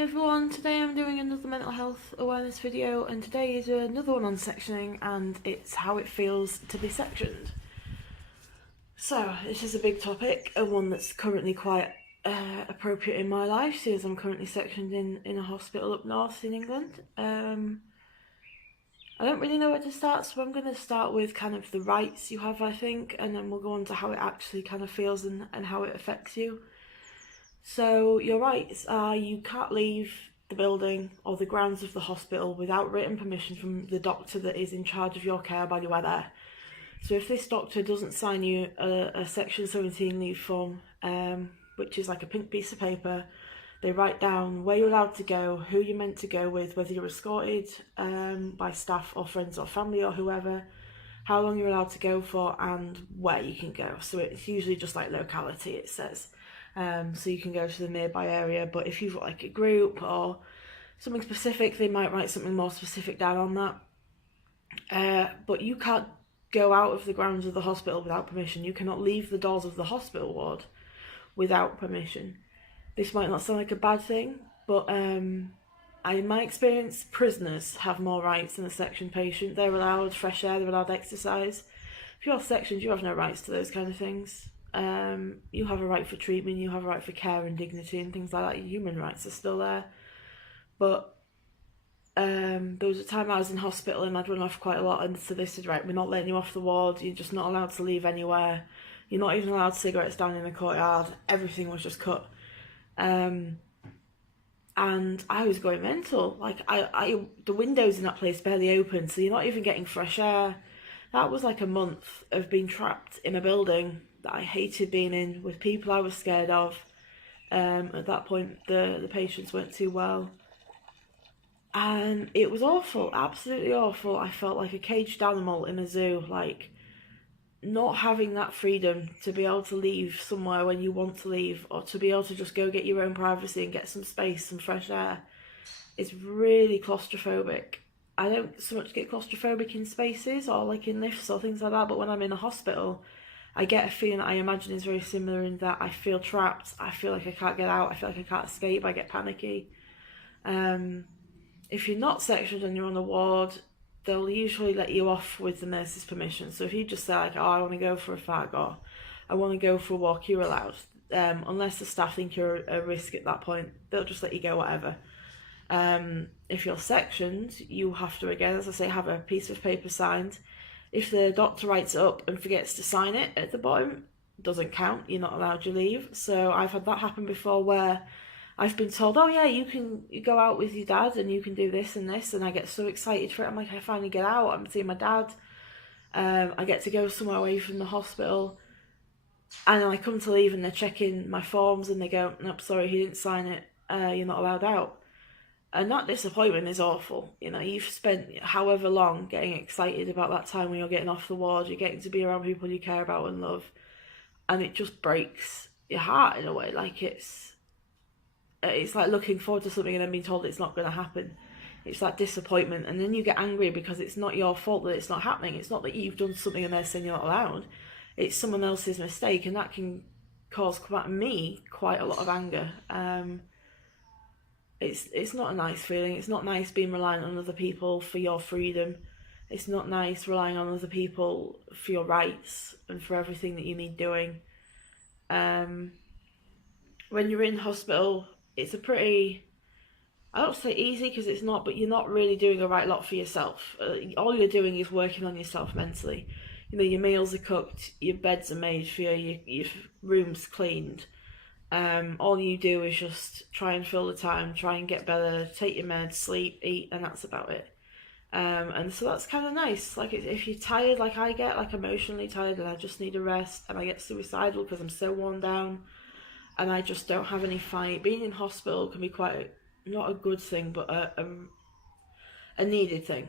everyone, today I'm doing another mental health awareness video, and today is another one on sectioning, and it's how it feels to be sectioned. So this is a big topic, and one that's currently quite appropriate in my life, since I'm currently sectioned in a hospital up north in England. I don't really know where to start, so I'm going to start with kind of the rights you have, I think, and then we'll go on to how it actually kind of feels and how it affects you. So your rights are you can't leave the building or the grounds of the hospital without written permission from the doctor that is in charge of your care while you are there. So if this doctor doesn't sign you a Section 17 leave form, which is like a pink piece of paper, they write down where you're allowed to go, who you're meant to go with, whether you're escorted by staff or friends or family or whoever, how long you're allowed to go for, and where you can go. So it's usually just like locality, it says. So you can go to the nearby area, but if you've got like a group or something specific, they might write something more specific down on that. But you can't go out of the grounds of the hospital without permission. You cannot leave the doors of the hospital ward without permission. This might not sound like a bad thing, but in my experience, prisoners have more rights than a sectioned patient. They're allowed fresh air, they're allowed exercise. If you're sectioned, you have no rights to those kind of things. You have a right for treatment, you have a right for care and dignity and things like that. Your human rights are still there. But there was a time I was in hospital and I'd run off quite a lot, and so they said, right, we're not letting you off the ward, you're just not allowed to leave anywhere, you're not even allowed cigarettes down in the courtyard. Everything was just cut. And I was going mental. Like the windows in that place barely open, so you're not even getting fresh air. That was like a month of being trapped in a building that I hated being in, with people I was scared of. At that point, the patients weren't too well. And it was awful, absolutely awful. I felt like a caged animal in a zoo, like not having that freedom to be able to leave somewhere when you want to leave, or to be able to just go get your own privacy and get some space, some fresh air. It's really claustrophobic. I don't so much get claustrophobic in spaces or like in lifts or things like that, but when I'm in a hospital, I get a feeling that I imagine is very similar, in that I feel trapped, I feel like I can't get out, I feel like I can't escape, I get panicky. If you're not sectioned and you're on the ward, they'll usually let you off with the nurse's permission. So if you just say like, oh, I want to go for a fag, or I want to go for a walk, you're allowed. Unless the staff think you're a risk at that point, they'll just let you go, whatever. If you're sectioned, you have to, again, as I say, have a piece of paper signed. If the doctor writes it up and forgets to sign it at the bottom, it doesn't count, you're not allowed your leave. So I've had that happen before, where I've been told, oh yeah, you go out with your dad and you can do this and this, and I get so excited for it. I'm like, I finally get out, I'm seeing my dad, I get to go somewhere away from the hospital, and then I come to leave and they're checking my forms and they go, nope, sorry, he didn't sign it, you're not allowed out. And that disappointment is awful. You know, you've spent however long getting excited about that time when you're getting off the ward, you're getting to be around people you care about and love, and it just breaks your heart in a way. Like it's like looking forward to something and then being told it's not going to happen. It's that disappointment, and then you get angry because it's not your fault that it's not happening. It's not that you've done something and they're saying you're not allowed. It's someone else's mistake, and that can cause me quite a lot of anger. It's not a nice feeling. It's not nice being reliant on other people for your freedom. It's not nice relying on other people for your rights and for everything that you need doing. When you're in hospital, it's a pretty, I don't say easy because it's not, but you're not really doing a right lot for yourself. All you're doing is working on yourself mentally. You know, your meals are cooked, your beds are made for you, your room's cleaned. All you do is just try and fill the time, try and get better, take your meds, sleep, eat, and that's about it. And so that's kind of nice. Like if you're tired, like I get, like emotionally tired, and I just need a rest, and I get suicidal because I'm so worn down, and I just don't have any fight. Being in hospital can be quite not a good thing, but a needed thing.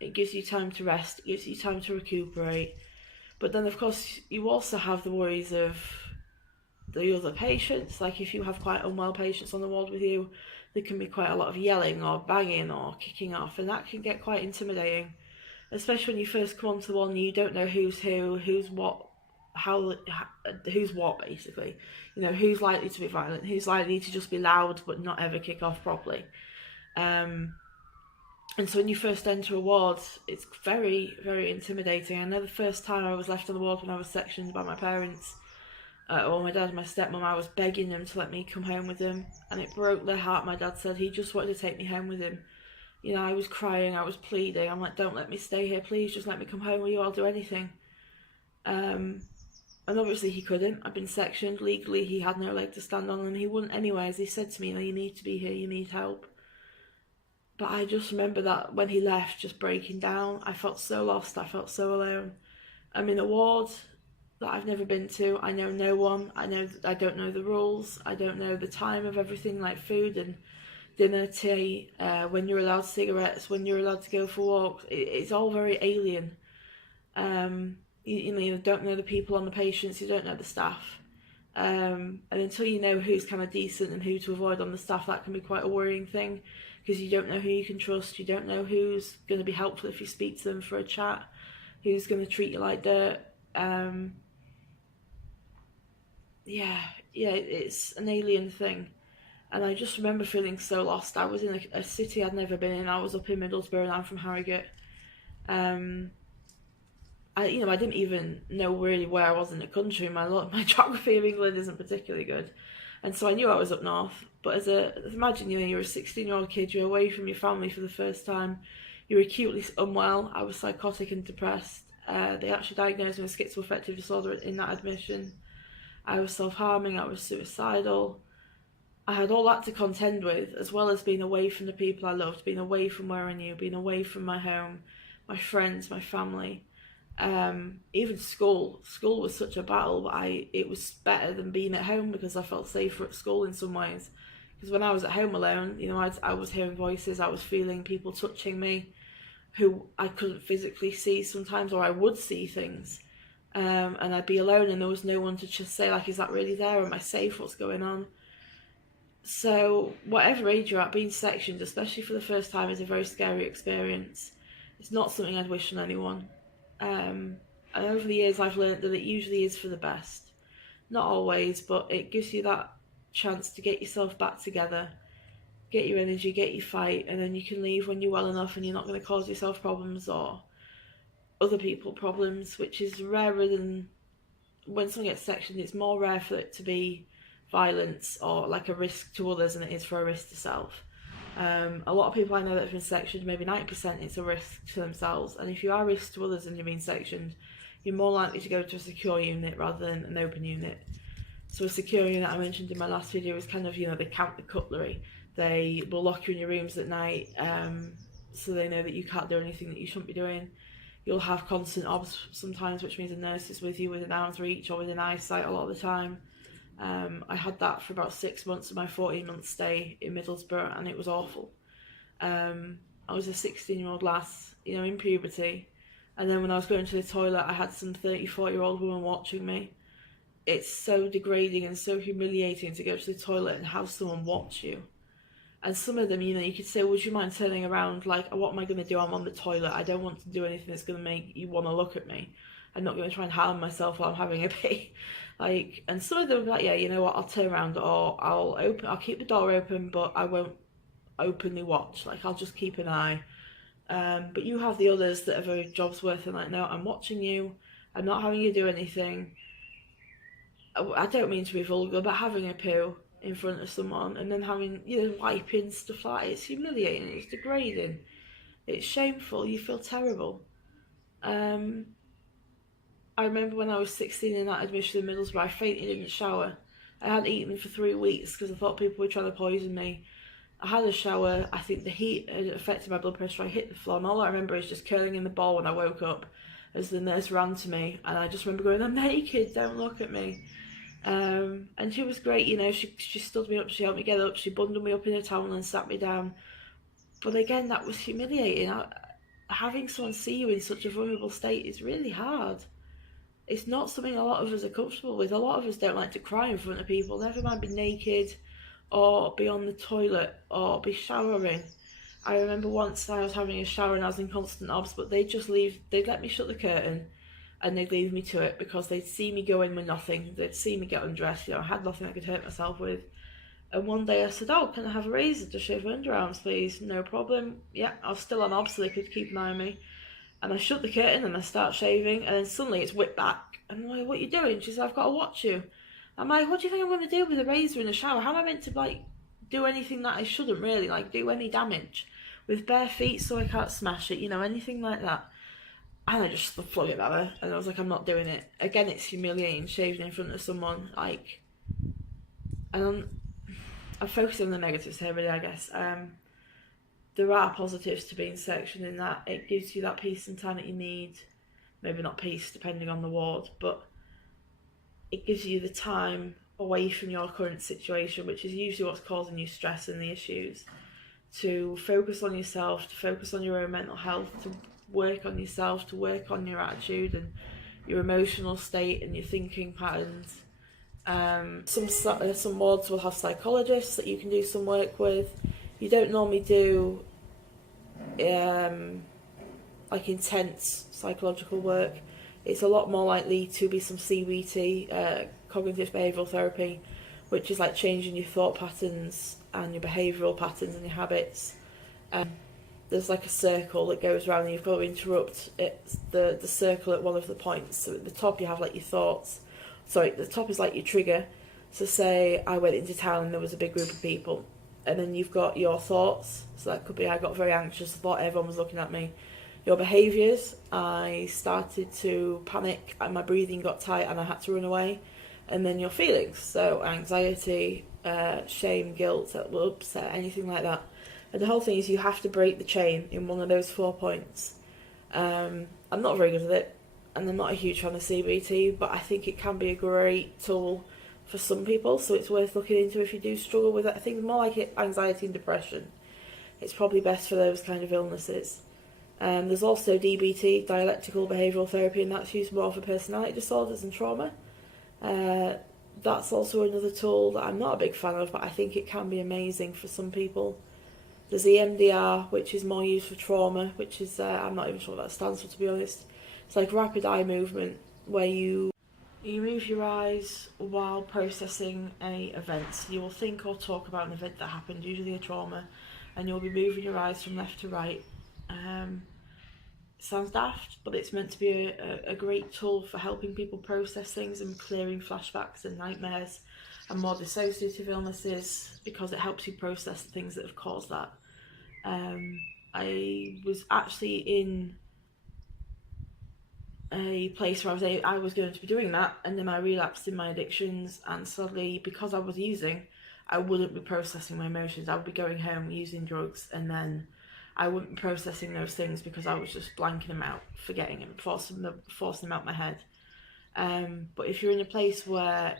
It gives you time to rest, it gives you time to recuperate, but then of course you also have the worries of the other patients. Like if you have quite unwell patients on the ward with you, there can be quite a lot of yelling or banging or kicking off, and that can get quite intimidating, especially when you first come onto the one and you don't know who's who, who's what, who's what, basically. Who's likely to be violent, who's likely to just be loud but not ever kick off properly. And so when you first enter a ward, it's very, very intimidating. I know the first time I was left on the ward when I was sectioned by my parents, or my dad and my stepmom, I was begging them to let me come home with them, and it broke their heart. My dad said he just wanted to take me home with him. I was crying, I was pleading. I'm like, don't let me stay here, please, just let me come home with you, I'll do anything. And obviously he couldn't. I've been sectioned. Legally, he had no leg to stand on, and he wouldn't anyways. He said to me, you need to be here, you need help. But I just remember that when he left, just breaking down. I felt so lost, I felt so alone. I'm in a ward that I've never been to. I know no one. I don't know the rules. I don't know the time of everything, like food and dinner, tea, when you're allowed cigarettes, when you're allowed to go for walks. It's all very alien. You don't know the people on the patients, you don't know the staff. And until you know who's kind of decent and who to avoid on the staff, that can be quite a worrying thing, because you don't know who you can trust, you don't know who's going to be helpful if you speak to them for a chat, who's going to treat you like dirt. It's an alien thing. And I just remember feeling so lost. I was in a city I'd never been in. I was up in Middlesbrough and I'm from Harrogate. I didn't even know really where I was in the country. My geography of England isn't particularly good. And so I knew I was up north. But imagine, you're a 16-year-old kid, you're away from your family for the first time, you're acutely unwell. I was psychotic and depressed. They actually diagnosed me with schizoaffective disorder in that admission. I was self-harming, I was suicidal. I had all that to contend with, as well as being away from the people I loved, being away from where I knew, being away from my home, my friends, my family. Even school was such a battle, but it was better than being at home, because I felt safer at school in some ways. Because when I was at home alone, I was hearing voices, I was feeling people touching me who I couldn't physically see sometimes, or I would see things, and I'd be alone and there was no one to just say, like, is that really there, am I safe, what's going on? So whatever age you're at, being sectioned, especially for the first time, is a very scary experience. It's not something I'd wish on anyone. And over the years I've learned that it usually is for the best. Not always, but it gives you that chance to get yourself back together, get your energy, get your fight, and then you can leave when you're well enough and you're not going to cause yourself problems or other people problems, which is rarer than when someone gets sectioned. It's more rare for it to be violence or like a risk to others than it is for a risk to self. A lot of people I know that have been sectioned, maybe 90% it's a risk to themselves, and if you are a risk to others and you're being sectioned, you're more likely to go to a secure unit rather than an open unit. So a secure unit, I mentioned in my last video, is kind of, they count the cutlery. They will lock you in your rooms at night, so they know that you can't do anything that you shouldn't be doing. You'll have constant obs sometimes, which means a nurse is with you within arm's reach or within eyesight a lot of the time. I had that for about 6 months of my 14-month stay in Middlesbrough, and it was awful. I was a 16-year-old lass, in puberty, and then when I was going to the toilet, I had some 34-year-old woman watching me. It's so degrading and so humiliating to go to the toilet and have someone watch you. And some of them, you could say, would you mind turning around? Like, what am I going to do? I'm on the toilet. I don't want to do anything that's going to make you want to look at me. I'm not going to try and harm myself while I'm having a pee. And some of them were like, yeah, you know what, I'll turn around, or I'll keep the door open, but I won't openly watch. I'll just keep an eye. But you have the others that are very jobs worth and no, I'm watching you. I'm not having you do anything. I don't mean to be vulgar, but having a poo in front of someone and then having, wiping, stuff like that, it's humiliating, it's degrading, it's shameful, you feel terrible. I remember when I was 16 in that admission in Middlesbrough, I fainted in the shower. I hadn't eaten for 3 weeks because I thought people were trying to poison me. I had a shower, I think the heat had affected my blood pressure, I hit the floor, and all I remember is just curling in the ball when I woke up as the nurse ran to me, and I just remember going, I'm naked, don't look at me. And she was great, she stood me up, she helped me get up, she bundled me up in a towel and sat me down. But again, that was humiliating. Having someone see you in such a vulnerable state is really hard. It's not something a lot of us are comfortable with. A lot of us don't like to cry in front of people, never mind be naked or be on the toilet or be showering. I remember once I was having a shower and I was in constant obs, but they'd let me shut the curtain, and they'd leave me to it because they'd see me go in with nothing. They'd see me get undressed. I had nothing I could hurt myself with. And one day I said, "Oh, can I have a razor to shave my underarms, please?" "No problem." Yeah, I was still on obs, so they could keep an eye on me. And I shut the curtain and I start shaving, and then suddenly it's whipped back. And I'm like, "What are you doing?" She said, "I've got to watch you." I'm like, "What do you think I'm going to do with a razor in the shower? How am I meant to, like, do anything that I shouldn't really, like, do any damage with bare feet so I can't smash it, anything like that?" And I just flung it at her, and I was like, "I'm not doing it." Again, it's humiliating shaving in front of someone, like, and I'm focusing on the negatives here, really, I guess. There are positives to being sectioned in that it gives you that peace and time that you need. Maybe not peace, depending on the ward, but it gives you the time away from your current situation, which is usually what's causing you stress and the issues, to focus on yourself, to focus on your own mental health, to work on yourself, to work on your attitude and your emotional state and your thinking patterns. Some wards will have psychologists that you can do some work with. You don't normally do like intense psychological work. It's a lot more likely to be some CBT, cognitive behavioural therapy, which is like changing your thought patterns and your behavioural patterns and your habits. There's like a circle that goes around and you've got to interrupt the circle at one of the points. So at the top you have like your thoughts. Sorry, the top is like your trigger. So say I went into town and there was a big group of people, and then you've got your thoughts. So that could be I got very anxious, I thought everyone was looking at me. Your behaviours, I started to panic and my breathing got tight and I had to run away. And then your feelings, so anxiety, shame, guilt, upset, anything like that. And the whole thing is you have to break the chain in one of those 4 points. I'm not very good at it, and I'm not a huge fan of CBT, but I think it can be a great tool for some people, so it's worth looking into if you do struggle with it. I think more like anxiety and depression. It's probably best for those kind of illnesses. There's also DBT, dialectical behavioural therapy, and that's used more for personality disorders and trauma. That's also another tool that I'm not a big fan of, but I think it can be amazing for some people. There's EMDR, which is more used for trauma, which is, I'm not even sure what that stands for, to be honest. It's like rapid eye movement, where you move your eyes while processing a event. So you will think or talk about an event that happened, usually a trauma, and you'll be moving your eyes from left to right. Sounds daft, but it's meant to be a great tool for helping people process things and clearing flashbacks and nightmares and more dissociative illnesses, because it helps you process the things that have caused that. I was actually in a place where I was going to be doing that, and then I relapsed in my addictions, and sadly, because I was using, I wouldn't be processing my emotions. I would be going home using drugs, and then I wouldn't be processing those things because I was just blanking them out, forgetting them, forcing them out my head. But if you're in a place where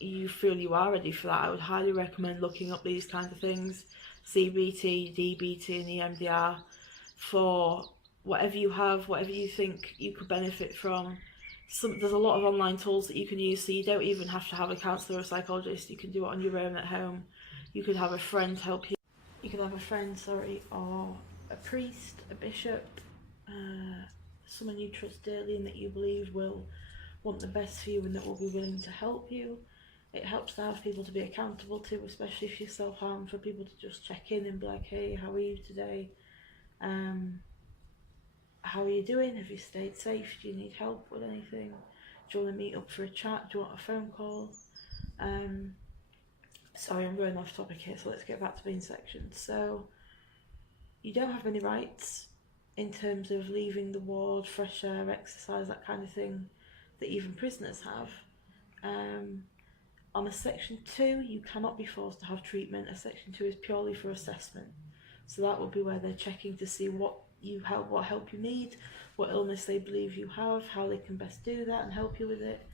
you feel you are ready for that, I would highly recommend looking up these kinds of things, CBT, DBT and EMDR, for whatever you have, whatever you think you could benefit from. There's a lot of online tools that you can use, so you don't even have to have a counsellor or a psychologist. You can do it on your own at home. You could have a friend help you. You could have a friend, or a priest, a bishop, someone you trust dearly and that you believe will want the best for you and that will be willing to help you. It helps to have people to be accountable to, especially if you self-harm, for people to just check in and be like, "Hey, how are you today? How are you doing? Have you stayed safe? Do you need help with anything? Do you want to meet up for a chat? Do you want a phone call?" Sorry, I'm going off topic here, so let's get back to being sectioned. So, you don't have any rights in terms of leaving the ward, fresh air, exercise, that kind of thing, that even prisoners have. On a section 2, you cannot be forced to have treatment. A section 2 is purely for assessment. So that will be where they're checking to see what help you need, what illness they believe you have, how they can best do that and help you with it.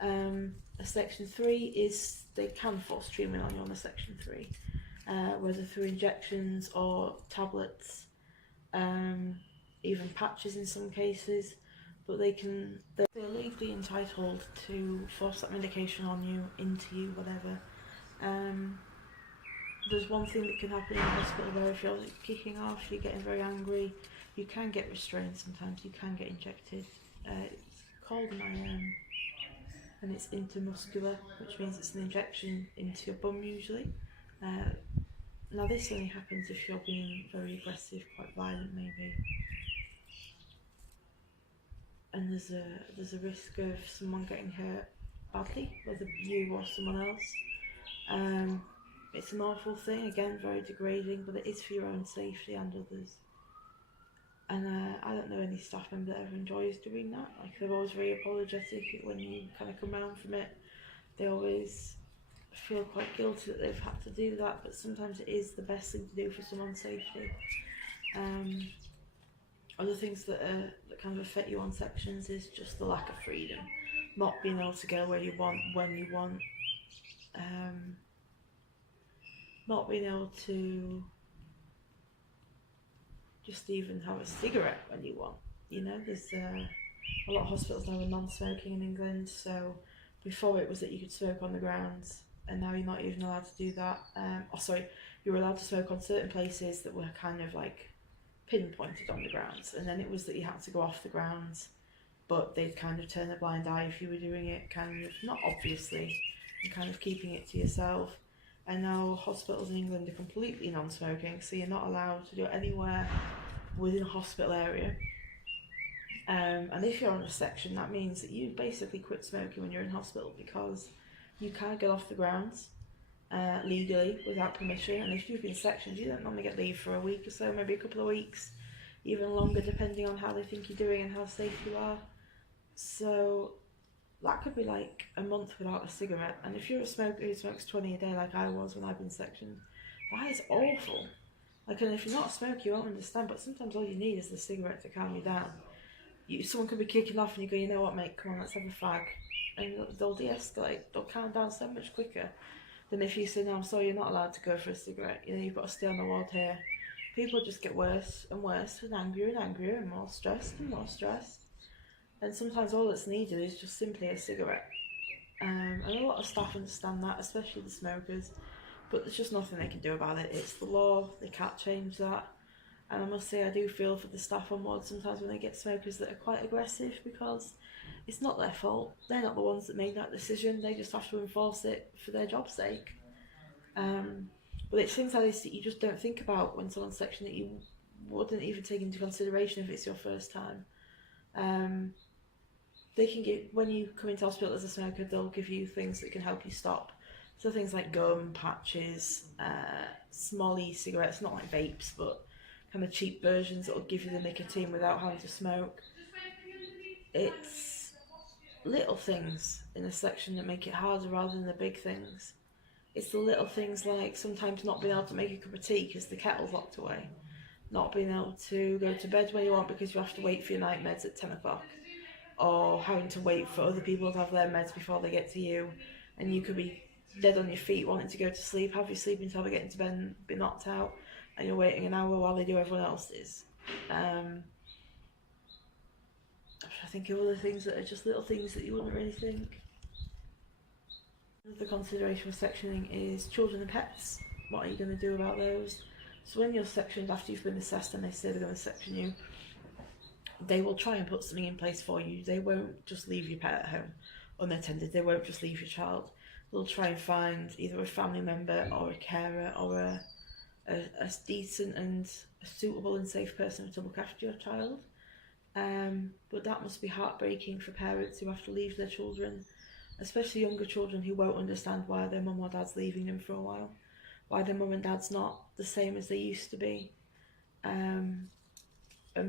A section 3 is they can force treatment on you on a section 3, whether through injections or tablets, even patches in some cases, but they're legally entitled to force that medication on you, into you, whatever. There's one thing that can happen in the hospital where if you're kicking off, you're getting very angry, you can get restrained sometimes, you can get injected. called, and it's intramuscular, which means it's an injection into your bum usually. Now this only happens if you're being very aggressive, quite violent maybe, and there's a risk of someone getting hurt badly, whether you or someone else. It's an awful thing, again very degrading, but it is for your own safety and others. And I don't know any staff member that ever enjoys doing that. Like, they're always very apologetic when you kind of come round from it. They always feel quite guilty that they've had to do that, but sometimes it is the best thing to do for someone's safety. Other things that kind of affect you on sections is just the lack of freedom, not being able to go where you want, when you want, not being able to just even have a cigarette when you want. You know, there's a lot of hospitals now are non-smoking in England, so before it was that you could smoke on the grounds, and now you're not even allowed to do that. You were allowed to smoke on certain places that were kind of like pinpointed on the grounds, and then it was that you had to go off the grounds, but they'd kind of turn a blind eye if you were doing it, kind of, not obviously, and kind of keeping it to yourself. And now hospitals in England are completely non-smoking, so you're not allowed to do it anywhere within a hospital area. And if you're on a section, that means that you basically quit smoking when you're in hospital, because you can't get off the grounds legally without permission. And if you've been sectioned, you don't normally get leave for a week or so, maybe a couple of weeks, even longer, depending on how they think you're doing and how safe you are. So that could be like a month without a cigarette. And if you're a smoker who smokes 20 a day like I was when I've been sectioned, that is awful. Like, and if you're not a smoker, you won't understand, but sometimes all you need is the cigarette to calm you down. Someone could be kicking off and you go, you know what, mate, come on, let's have a fag. And they'll de-escalate, they'll calm down so much quicker than if you say, no, I'm sorry, you're not allowed to go for a cigarette. You know, you've got to stay on the ward here. People just get worse and worse, and angrier and angrier, and more stressed and more stressed. And sometimes all that's needed is just simply a cigarette. And a lot of staff understand that, especially the smokers, but there's just nothing they can do about it. It's the law, they can't change that. And I must say, I do feel for the staff on ward sometimes when they get smokers that are quite aggressive, because it's not their fault. They're not the ones that made that decision. They just have to enforce it for their job's sake. But it's things like this that you just don't think about when someone's sectioned, that you wouldn't even take into consideration if it's your first time. They can give, when you come into hospital as a smoker, they'll give you things that can help you stop. So things like gum, patches, small e-cigarettes, not like vapes, but kind of cheap versions that will give you the nicotine without having to smoke. It's little things in a section that make it harder rather than the big things. It's the little things like sometimes not being able to make a cup of tea because the kettle's locked away, not being able to go to bed when you want because you have to wait for your night meds at 10 o'clock, or having to wait for other people to have their meds before they get to you, and you could be dead on your feet wanting to go to sleep, have your sleeping tablet, get into bed and be knocked out, and you're waiting an hour while they do everyone else's. I think of other things that are just little things that you wouldn't really think. Another consideration for sectioning is children and pets. What are you going to do about those? So when you're sectioned after you've been assessed and they say they're going to section you, they will try and put something in place for you. They won't just leave your pet at home unattended. They won't just leave your child. They'll try and find either a family member or a carer or a decent and a suitable and safe person to look after your child. But that must be heartbreaking for parents who have to leave their children, especially younger children who won't understand why their mum or dad's leaving them for a while, why their mum and dad's not the same as they used to be. And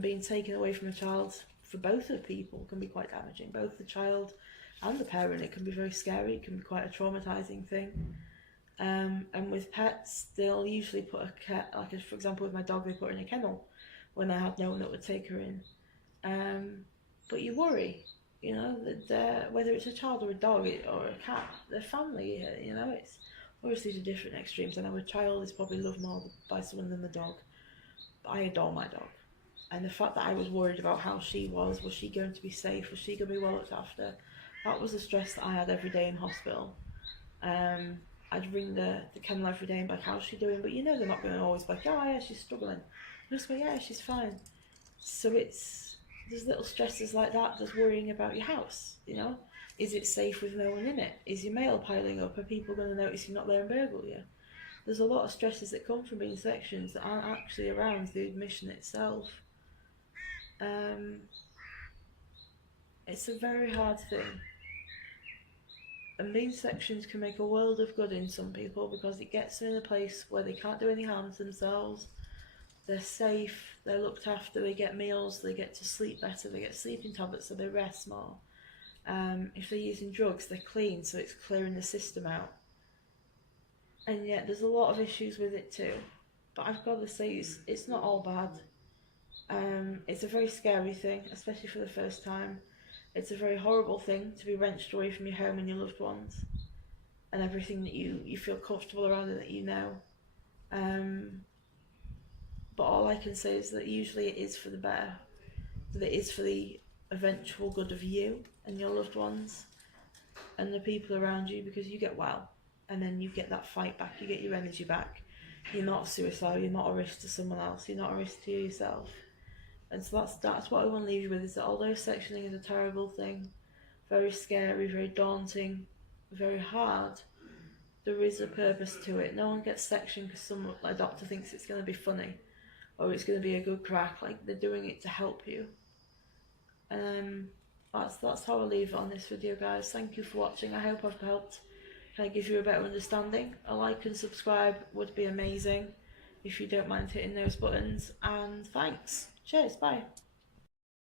being taken away from a child for both of people can be quite damaging, both the child and the parent. It can be very scary, it can be quite a traumatising thing. And with pets, they'll usually put a cat, like for example with my dog, they put her in a kennel when I had no one that would take her in. But you worry, you know, that whether it's a child or a dog or a cat, they're family, you know. It's obviously the different extremes. I know a child is probably loved more by someone than the dog, but I adore my dog. And the fact that I was worried about how she was she going to be safe, was she going to be well looked after, that was the stress that I had every day in hospital. I'd ring the kennel every day and be like, how's she doing? But you know they're not going to always be like, oh yeah, she's struggling. Just go, yeah, she's fine. So it's there's little stresses like that, just worrying about your house, you know? Is it safe with no one in it? Is your mail piling up? Are people going to notice you're not there and burgle you? There's a lot of stresses that come from being sections that aren't actually around the admission itself. Um, it's a very hard thing. And being sections can make a world of good in some people because it gets them in a place where they can't do any harm to themselves. They're safe, they're looked after, they get meals, they get to sleep better, they get sleeping tablets so they rest more. If they're using drugs, they're clean, so it's clearing the system out. And yet, there's a lot of issues with it too. But I've got to say, it's not all bad. It's a very scary thing, especially for the first time. It's a very horrible thing to be wrenched away from your home and your loved ones and everything that you feel comfortable around and that you know. Um, but all I can say is that usually it is for the better, that it is for the eventual good of you and your loved ones and the people around you, because you get well and then you get that fight back, you get your energy back. You're not suicidal, you're not a risk to someone else, you're not a risk to yourself. And so that's what I want to leave you with, is that although sectioning is a terrible thing, very scary, very daunting, very hard, there is a purpose to it. No one gets sectioned because a doctor thinks it's going to be funny or it's going to be a good crack. Like, they're doing it to help you. That's how I'll leave it on this video, guys. Thank you for watching. I hope I've helped kind of give you a better understanding. A like and subscribe would be amazing if you don't mind hitting those buttons. And thanks. Cheers. Bye.